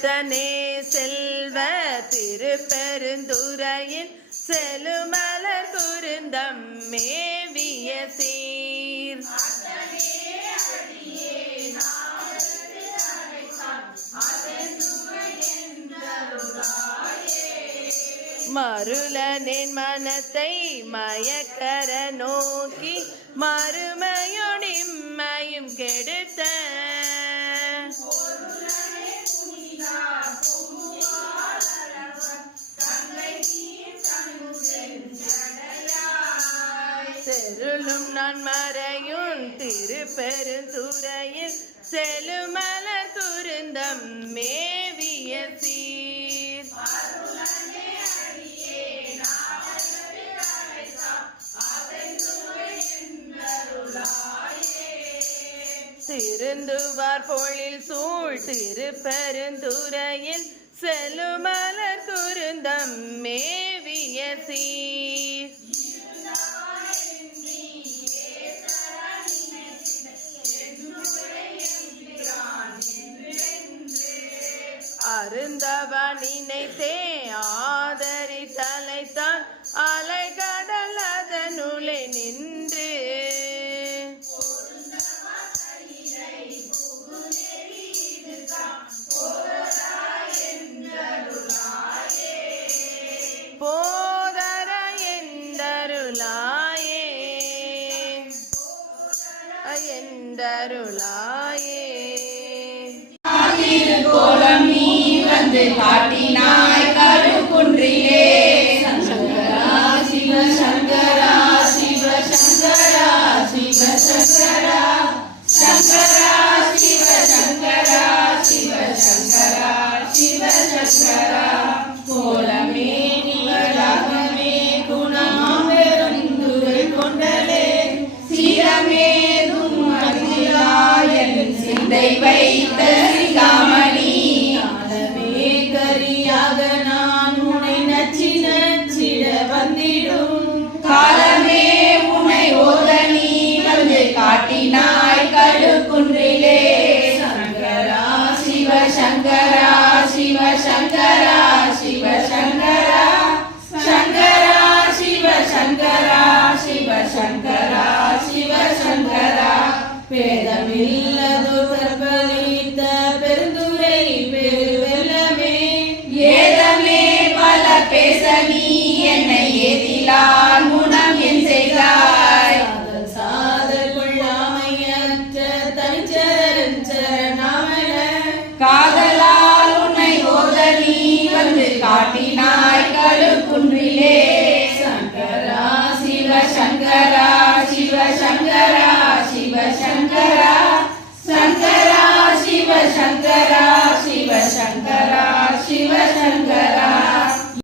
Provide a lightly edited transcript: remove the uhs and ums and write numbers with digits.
சித்தனே செல்வ திருப்பெருந்துறையில் செலுமலர் குருந்தம் மேவிய சீர் மருளனின் மனத்தை மயக்கர நோக்கி மறுமையொடிம்மையும் கெடுத்த செருளும் நான் மறையும் திருப்பெருந்துறையில் செலுமலர் குருந்தம் மேவிய சீர் திருந்துவார் பொழில் சூழ் திருப்பெருந்துறையில் செலுமலர் குருந்தம் மேவிய சீர் அருந்தவ நினைத்தே ஆதரி தலைத்தான் அலைகடல் அதனுள்ளே நின்று போதர எந்தருளாயே எந்தருளாயே கோலம் நீ வந்து காட்டினாய் கருக்குன்றிலே சங்கரா சிவ சங்கரா சிவ சங்கரா சிவ சங்கரா சங்கரா சிவ சங்கரா சிவ சங்கரா சிவ சங்கரா கோலமே நிவராகமே குணமாம்பெருந்துரை கொண்டலே சிரமேதும் மதியாயன் சிந்தை வைத்த காமணி காலமே கரியாக நான் உனை நச்சி நச்சிட வந்திடும் காலமே உனை ஓத நீ வந்து காட்டினாய் கடுக்குன்றிலே சங்கரா சிவ சங்கரா சிவ சங்கரா சிவ சங்கரா சங்கரா சிவ சங்கரா சிவ சங்கரா சிவ சங்கரா வேதமில்லதோ தற்பதி